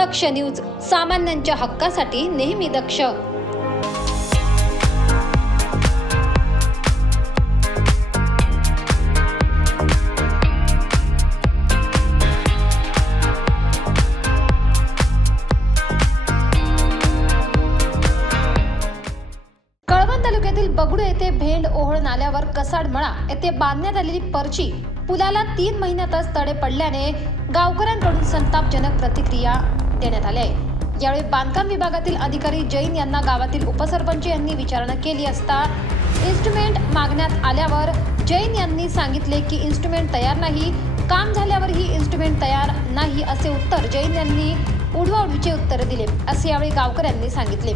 दक्ष news सामान्यांच्या हक्कासाठी नेहमी दक्ष. कळवण तालुक्यातील बगडू येथे भेंड ओहळ नाल्यावर कसाडमळा येथे बांधण्यात आलेली पर्ची पुलाला तीन महिन्यातच तडे पडल्याने गावकऱ्यांकडून संतापजनक प्रतिक्रिया. देण्यात आल्या आहे. यावेळी बांधकाम विभागातील अधिकारी जैन यांना गावातील उपसरपंच यांनी विचारणा केली असता इन्स्ट्रुमेंट मागण्यात आल्यावर जैन यांनी सांगितले की इन्स्ट्रुमेंट तयार नाही काम झाल्यावरही इन्स्ट्रुमेंट तयार नाही असे उत्तर जैन यांनी उडवाउडवीचे उत्तर दिले असे यावेळी गावकऱ्यांनी सांगितले.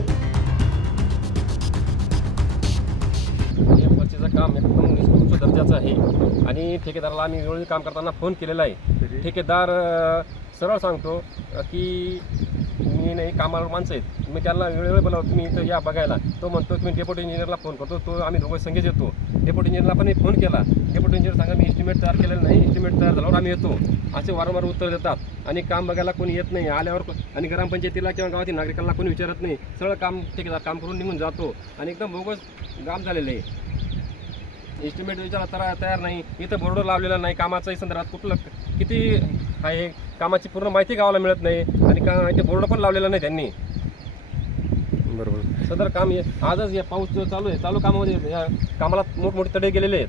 काम एकदम दर्जाचं आहे आणि ठेकेदाराला आम्ही वेळोवेळी काम करताना फोन केलेला आहे. ठेकेदार सरळ सांगतो की मी नाही कामावर माणसं आहेत. मी त्याला वेळोवेळी बोलावं तुम्ही इथं या बघायला. तो म्हणतो तुम्ही डेप्युटी इंजिनियरला फोन करतो. तो आम्ही दोघं संगेच येतो. डेप्युटी इंजिनियरला पण फोन केला. डेप्युटी इंजिनियर सांगा मी एस्टिमेट तयार केलेलं नाही. एस्टिमेट तयार झाल्यावर आम्ही येतो. असे वारंवार उत्तर देतात. आणि काम बघायला कोणी येत नाही. आल्यावर आणि ग्रामपंचायतीला किंवा गावातील नागरिकांना कोणी विचारत नाही. सगळं काम ठेकेदार काम करून निघून जातो. आणि एकदम बोगस काम झालेलं आहे. एस्टिमेट विचारा तर तयार नाही. इथं बोर्ड लावलेला नाही. कामाचाही संदर्भात कुठलं किती आहे? कामाची पूर्ण माहिती गावाला मिळत नाही आणि का इथे बोर्ड पण लावलेला नाही त्यांनी. बरोबर. सदर काम हे आजच या पाऊस जो चालू आहे चालू कामामध्ये या कामाला मोठमोठे तडे गेलेले आहेत.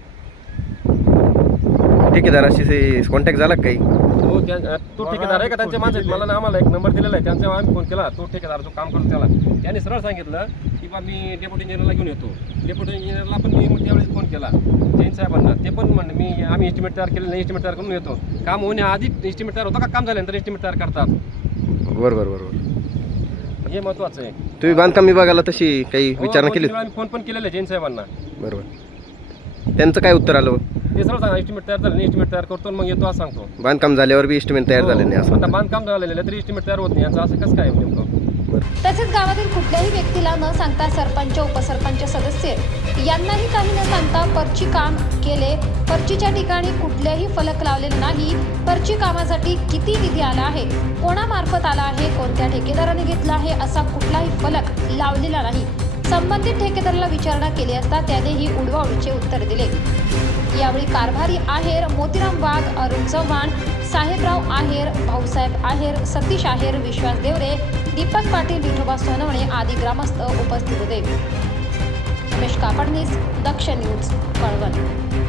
ठेकेदाराशी कॉन्टॅक्ट झाला काही? तो त्या तो ठेकेदार आहे का? त्यांचे माणसं आहेत. मला ना आम्हाला एक नंबर दिलेला आहे. त्यांचा आम्ही फोन केला. तो ठेकेदार जो काम करतो त्याला. त्याने सरळ सांगितलं की बा मी डेप्युटी इंजिनियरला घेऊन येतो. डेप्युटी इंजिनियरला पण मी त्यावेळेस फोन केला. जैन साहेबांना. ते पण म्हणले मी आम्ही एस्टिमेट तयार केलेलं नाही. एस्टिमेट तयार करून येतो. काम होण्याआधी एस्टिमेट तयार होतं का? काम झाल्यानंतर एस्टिमेट तयार करतात. बरोबर बरोबर. हे महत्वाचं आहे. तुम्ही बांधकाम विभागाला तशी काही हो, विचारणा दोन केली? आम्ही फोन पण केलेले जैन साहेबांना. बरोबर. त्यांचं काय उत्तर आलं? ते सरळ सांगा एस्टिमेट तयार झालं नाही एस्टिमेट तयार करतो आणि मग येतो असं सांगतो. बांधकाम झाल्यावर बी एस्टिमेट तयार झाले नाही हो, आता असं बांधकाम झालेलं आहे तरी एस्टिमेट तयार होत नाही. यांचं असं कसं काय नेमकं? तसेच गावातील कुठल्याही व्यक्तीला न सांगता सरपंच उपसरपंच सदस्य यांनाही काही न सांगता पर्ची काम केले. पर्चीच्या ठिकाणी कुठलेही फलक लावलेले नाही. पर्ची कामासाठी किती निधी आला आहे? कोणामार्फत आला आहे? कोणत्या ठेकेदाराने घेतला आहे? असा कुठलाही फलक लावलेला नाही. संबंधित ठेकेदाराला विचारणा केली असता त्यानेही उडवाउडीचे उत्तर दिले. यावेळी कारभारी आहेर मोतीराम वाघ अरुण चव्हाण साहेबराव आहेर भाऊसाहेब आहेर सतीश आहेर विश्वास देवरे दीपक पाटील विठोबा सोनवणे आदी ग्रामस्थ उपस्थित होते. रमेश कापडनीस दक्ष न्यूज कळवण.